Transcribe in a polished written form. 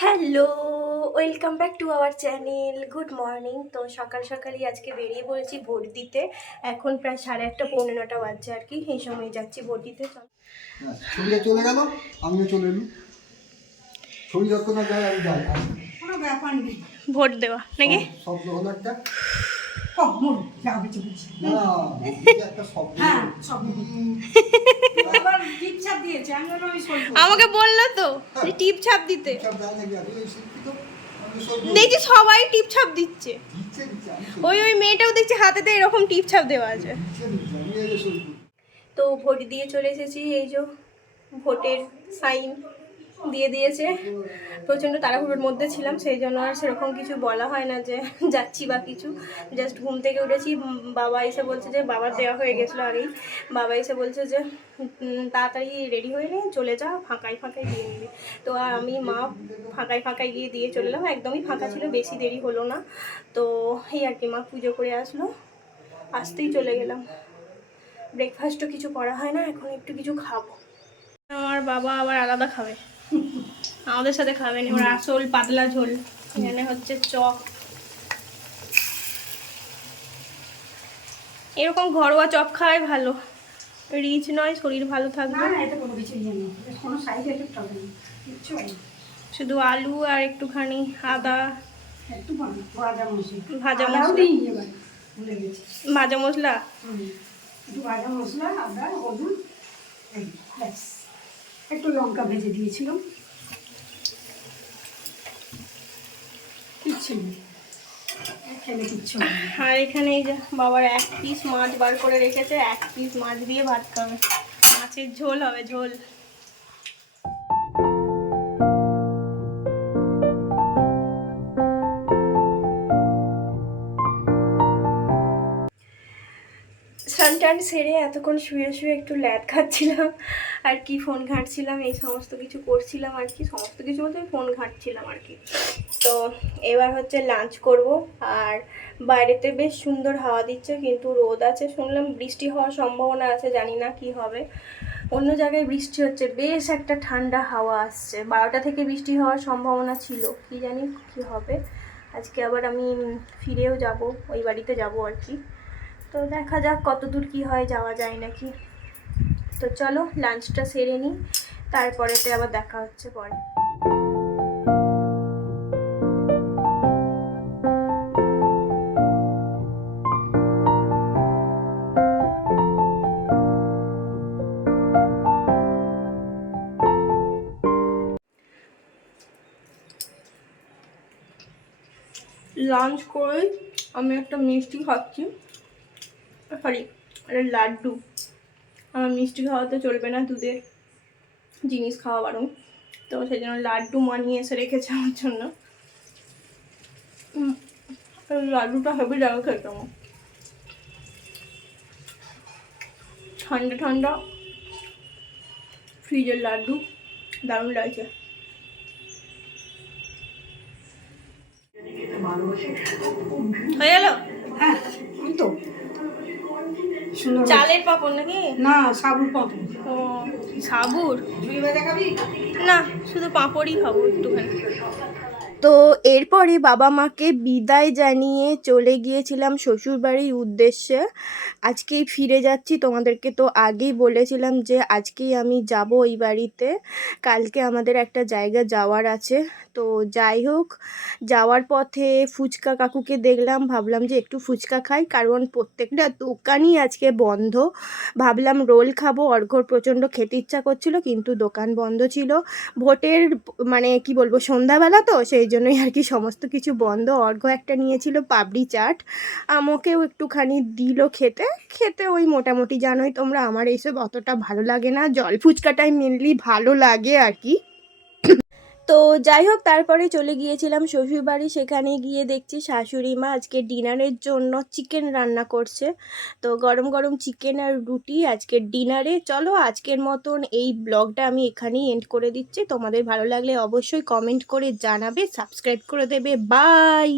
Hello, welcome back to our channel. Good morning. তো সকাল সকালই আজকে বেরিয়ে পড়েছি ভোট দিতে। এখন প্রায় 8:30 পৌনে 9টা বাজছে আর কি। এই সময় যাচ্ছি ভোট দিতে। ছবিটা চলে গেল, আমিও চলে এলাম। ছবি যত না যায় আমি যাই, কোনো ব্যাপার নেই। ভোট দেওয়া নাকি শব্দ হলো একটা, আমাকে বললো তো টিপ ছাপ দিতে। দেখছি সবাই টিপ ছাপ দিচ্ছে। ওই মেয়েটাও দেখছি হাতেতে এরকম টিপ ছাপ দেওয়া আছে। তো ভোট দিয়ে চলে এসেছি। এই যে ভোটের সাইন দিয়ে দিয়েছে। প্রচণ্ড তাড়াহুড়োর মধ্যে ছিলাম, সেই জন্য আর সেরকম কিছু বলা হয় না যে যাচ্ছি বা কিছু। জাস্ট ঘুম থেকে উঠেছি, বাবা এসে বলছে যে বাবার দেওয়া হয়ে গেছিলো আগেই। বাবা এসে বলছে যে তাড়াতাড়ি রেডি হয়ে নে, চলে যা, ফাঁকায় ফাঁকায় দিয়ে নিবি। তো আমি মা ফাঁকায় ফাঁকায় গিয়ে দিয়ে চলে এলাম। একদমই ফাঁকা ছিল, বেশি দেরি হলো না। তো এই আর কি, মা পুজো করে আসলো, আসতেই চলে গেলাম। ব্রেকফাস্টও কিছু করা হয় না, এখন একটু কিছু খাবো। আমার বাবা আবার আলাদা খাবে, আমাদের সাথে খাবে না। ওর আসল পাতলা ঝোল। এখানে হচ্ছে চপ। এরকম ঘরোয়া চপ খাওয়াই ভালো, রিচ নয়, শরীর ভালো থাকবে। শুধু আলু আর একটুখানি আদা, ভাজা মশলা, আদা, হলুদ, একটু লঙ্কা ভেজে দিয়েছিলাম। আর এখানে এই যে বাবার 1 পিস মাছ বার করে রেখেছে, 1 পিস মাছ দিয়ে ভাত খাবে। মাছের ঝোল হবে, ঝোল। স্নান সেরে এতক্ষণ শুয়ে শুয়ে একটু ল্যাদ খাচ্ছিলাম আর কি, ফোন ঘাঁটছিলাম, এই সমস্ত কিছু করছিলাম আর কি। সমস্ত কিছু বলতে ফোন ঘাঁটছিলাম আর কি। তো এবার হচ্ছে লাঞ্চ করব। আর বাইরেতে বেশ সুন্দর হাওয়া দিচ্ছে, কিন্তু রোদ আছে। শুনলাম বৃষ্টি হওয়ার সম্ভাবনা আছে, জানি না কি হবে। অন্য জায়গায় বৃষ্টি হচ্ছে, বেশ একটা ঠান্ডা হাওয়া আসছে। 12টা থেকে বৃষ্টি হওয়ার সম্ভাবনা ছিল, কি জানি কি হবে। আজকে আবার আমি ফিরেও যাব, ওই বাড়িতে যাব আর কি। তো দেখা যাক কত দূর কী হয়, যাওয়া যায় নাকি। তো চলো লাঞ্চটা সেরে নিই, তারপরেতে আবার দেখা হচ্ছে পরে। লাঞ্চ করে আমি একটা মিষ্টি খাচ্ছি, সরি একটা লাড্ডু। আমার মিষ্টি খাওয়াতে চলবে না, দুধের জিনিস খাওয়া বারণ। তো সেই জন্য লাড্ডু মানিয়ে এসে রেখেছে আমার জন্য। লাড্ডুটা হেভি লাগে খেতে, আমার ঠান্ডা ঠান্ডা ফ্রিজের লাড্ডু দারুণ লাগছে। হয়ে গেল? হ্যাঁ, তো চালের পাপড় নাকি? না, সাবুর পাপড়। ও সাবুর না, শুধু পাঁপড়ই খাবো একটুখানি। তো এরপরে বাবা মাকে বিদায় জানিয়ে চলে গিয়েছিলাম শ্বশুরবাড়ির উদ্দেশ্যে। আজকেই ফিরে যাচ্ছি, তোমাদেরকে তো আগেই বলেছিলাম যে আজকেই আমি যাব ওই বাড়িতে। কালকে আমাদের একটা জায়গা যাওয়ার আছে। তো যাই হোক, যাওয়ার পথে ফুচকা কাকুকে দেখলাম, ভাবলাম যে একটু ফুচকা খাই, কারণ প্রত্যেকটা দোকানই আজকে বন্ধ। ভাবলাম রোল খাবো, অর্ঘ্যর প্রচণ্ড খেতে ইচ্ছা করছিল, কিন্তু দোকান বন্ধ ছিল। ভোটের মানে কি বলবো, সন্ধ্যাবেলা তো, সেই জন্যই আর কি সমস্ত কিছু বন্ধ। অর্ঘ্য একটা নিয়েছিল পাপড়ি চাট, আমাকেও একটুখানি দিল খেতে। খেতে ওই মোটামুটি, জানোই তোমরা আমার এইসব অতটা ভালো লাগে না, জল ফুচকাটাই মেনলি ভালো লাগে আর কি। তো যাই হোক, তারপরে চলে গিয়েছিলাম শ্বশুরবাড়ি। সেখানে গিয়ে দেখছি শাশুড়ি মা আজকে ডিনারের জন্য চিকেন রান্না করছে। তো গরম গরম চিকেন আর রুটি আজকের ডিনারে। চলো আজকের মতন এই ব্লগটা আমি এখানেই এন্ড করে দিচ্ছি। তোমাদের ভালো লাগলে অবশ্যই কমেন্ট করে জানাবে, সাবস্ক্রাইব করে দেবে। বাই।